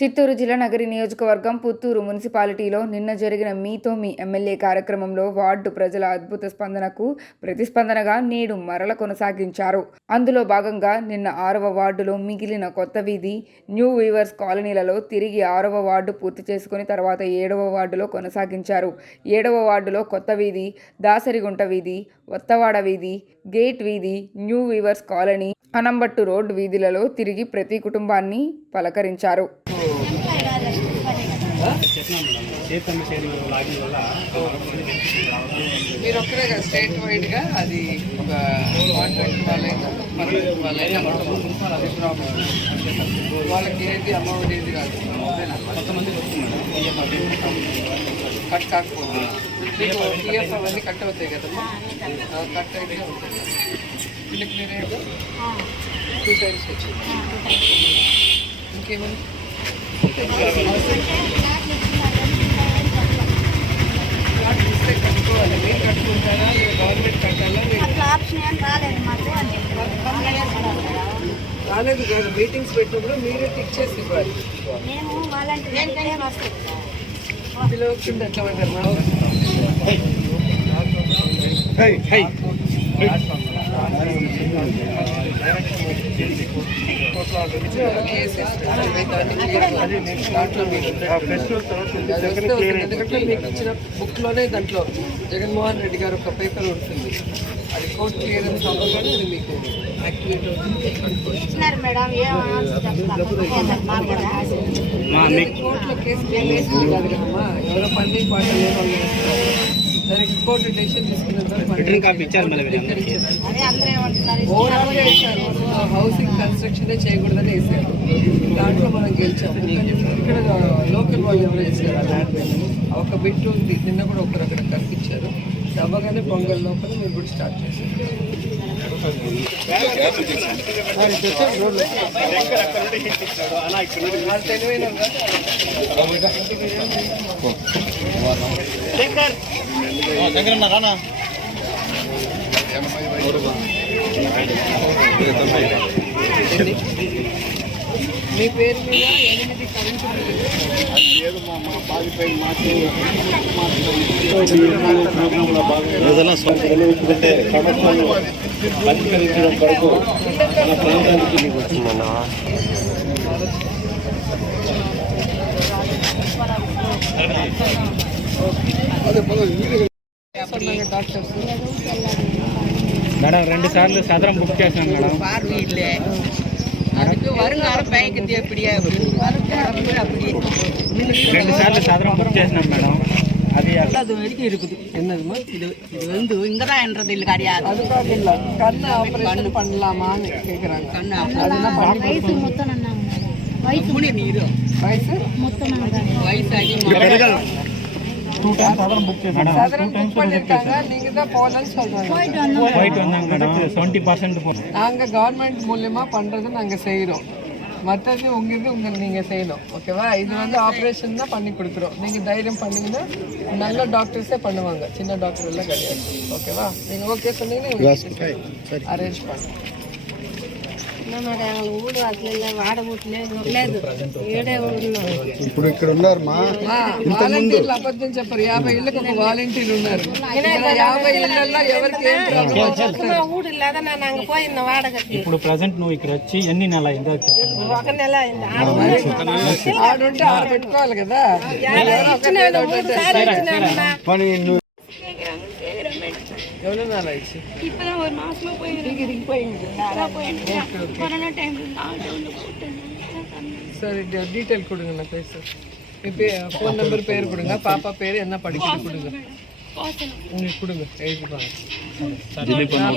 చిత్తూరు జిల్లా నగరి నియోజకవర్గం పుత్తూరు మున్సిపాలిటీలో నిన్న జరిగిన మీతో మీ ఎమ్మెల్యే కార్యక్రమంలో వార్డు ప్రజల అద్భుత స్పందనకు ప్రతిస్పందనగా నేడు మరల కొనసాగించారు. అందులో భాగంగా నిన్న ఆరవ వార్డులో మిగిలిన కొత్త వీధి న్యూ వీవర్స్ కాలనీలలో తిరిగి ఆరవ వార్డు పూర్తి చేసుకుని తర్వాత ఏడవ వార్డులో కొనసాగించారు. ఏడవ వార్డులో కొత్త వీధి దాసరిగుంట వీధి ఒత్తవాడ వీధి గేట్ వీధి new weavers colony Anambattu road వీధులలో తిరిగి ప్రతి కుటుంబాన్ని పలకరించారు. మీరు ఒక్కరే కదా స్టేట్ వైడ్గా అది ఒక కాంట్రాక్ట్ వాళ్ళైనా వాళ్ళైనా వాళ్ళకి ఏది అమౌంట్ ఏది రాదు కొంతమంది కట్ కాకపోతే మీకు పిఎఫ్ అవన్నీ కట్ అవుతాయి కదమ్మా కట్ అయితే ఉంటాయి వీళ్ళకి మీరేమో టూ టైమ్స్ వచ్చింది. ఇంకేమన్నా కట్టుకోవాలి మీరు కట్టుకుంటారా? గవర్నమెంట్ కట్టాలా? రాలేదు మాకు అని చెప్పి రాలేదు కాదు. మీటింగ్స్ పెట్టినప్పుడు మీరే టిక్ చేసి ఇవ్వాలి. మేము వాలంటీర్ వస్తాం. ఇందులో కింద ఎట్లా పడ్డారు ఎందుకంటే మీకు ఇచ్చిన బుక్లోనే దాంట్లో జగన్మోహన్ రెడ్డి గారు ఒక పేపర్ ఉంటుంది. అది కోర్ట్ క్లియరెన్స్ అవ్వగానే అది మీకు యాక్టివేట్ అవుతుంది. కోర్టులో కేసు కాదు కదమ్మా. ఎవరో పని పాట లేని వాళ్ళు వేస్తారు. దానికి కోర్టు డెసిషన్ తీసుకున్న వేశారు హౌసింగ్ కన్స్ట్రక్షన్ చేయకూడదని వేశారు. దాంట్లో మనం గెలిచాం. ఇక్కడ లోకల్ వాళ్ళు ఎవరు వేసారు ఆ ల్యాండ్ ఒక బిట్ ఉంది. నిన్న కూడా ఒకరు అక్కడ కనిపించారు. అవ్వగానే పొంగల్ లోపల మీరు కూడా స్టార్ట్ చేశారు తెలివైన వాళ్ళు కదా. ఎన్ని? మీ పేరు మీద ఎనిమిది కరెంటు ప్రజల సౌకర్యంటే సమస్యలు పరిష్కరించడం కొరకు మన ప్రాంతానికి మీకు వచ్చిందన్నా మేడం రెండు సార్లు సదరం బుక్ చేశాను మేడం அதுக்கு வருங்காலம் பயக்குது எப்படியா அப்படி அது வரைக்கும் இருக்குது. என்னதுமோ இது இது வந்து இல்லை கிடையாது இல்லை. பண்ணலாமான்னு கேட்குறாங்க கண் ஆப்ரேஷன் வயசு மொத்தம் வயசு? வயசு? மொத்தம் வயசு వయసు మొత్తం అన్నాము வயசாகி టూ టైమ్స్ సదరం బుక్ చేశాను சதுரம் புக் பண்ணிருக்காங்க நீங்க தான் போகலன்னு சொல்றாங்க போயிட்டு வந்தாங்க மேடம் டுவெண்ட்டி பர்சன்ட் போனோம் நாங்க கவர்மெண்ட் மூலியமா பண்றது நாங்க செய்யறோம் மற்றது உங்க இது உங்க நீங்க செய்யணும் ஓகேவா இது வந்து ஆப்ரேஷன் தான் பண்ணி கொடுக்குறோம் நீங்க தைரியம் பண்ணீங்கன்னா நல்ல டாக்டர்ஸே பண்ணுவாங்க சின்ன டாக்டர் எல்லாம் கிடையாது ஓகேவா நீங்க ஓகே சொன்னீங்கன்னா அரேஞ்ச் ఊరు లేదు ఇప్పుడు ఇక్కడ ఉన్నారు మా వాలంటీర్లు అబద్ధం చెప్పారు. యాభై ఇళ్ళకి ఒక వాలంటీర్ ఉన్నారు. యాభై ఎవరికి ఇప్పుడు ప్రజెంట్ నువ్వు ఇక్కడ వచ్చి ఎన్ని నెల అయిందో ఒక నెల అయింది. ఆడుంటే ఆడ పెట్టుకోవాలి కదా. எவ்வளோ நாள் ஆயிடுச்சு இப்பதான் ஒரு மாசமா போயிருக்கு கொரோனா டைம்ல லாக்டவுன்ல போட்டு சரி டீட்டெயில் கொடுங்க நான் பேசுறேன் என் பே ஃபோன் நம்பர் பேர் கொடுங்க பாப்பா பேர் என்ன படிக்குது கொடுங்க உங்களுக்கு கொடுங்க எழுதிப்பாங்க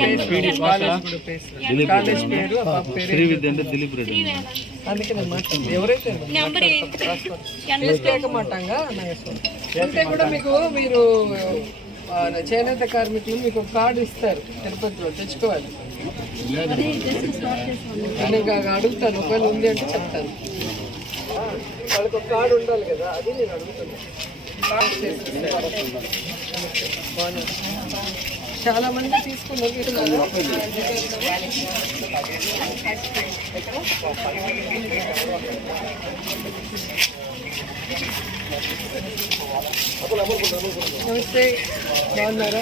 நான் பேசுறேன் காலேஜ் கூட பேசுறேன் కాలేజ్ పేరు ఆ పాప పేరు అంటే దిలీప్ రెడ్డి అందుకే నేను మాట్లాడతాను ఎవరైతే తీసుకోక మాటాంగా ఉంటే కూడా మీకు మీరు ఆ, చేనేత కార్మికులు మీకు ఒక కార్డు ఇస్తారు. తిరుపతిలో తెచ్చుకోవాలి. నేను అడుగుతాను. ఒకవేళ ఉంది అంటే చెప్తాను. వాళ్ళకి ఒక కార్డు ఉండాలి కదా అది నేను అడుగుతున్నాను చాలా మంది తీసుకున్నారు. ఎక్కడ? నమస్తే బాగున్నారా?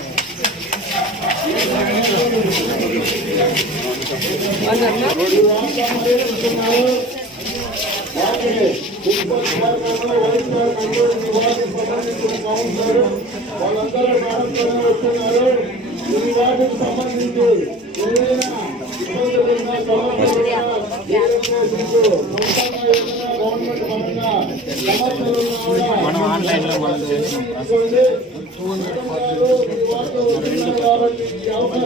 పని చేయాలి కదా అప్పుడు మీకు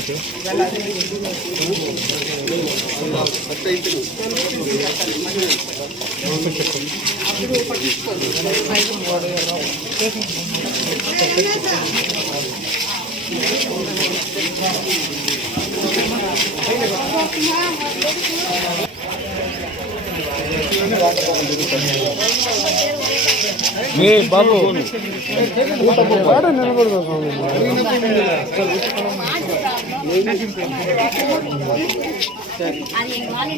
చేసినాం రెండు తీసు కట్ అవ్వలేదు బాబు అది వాళ్ళు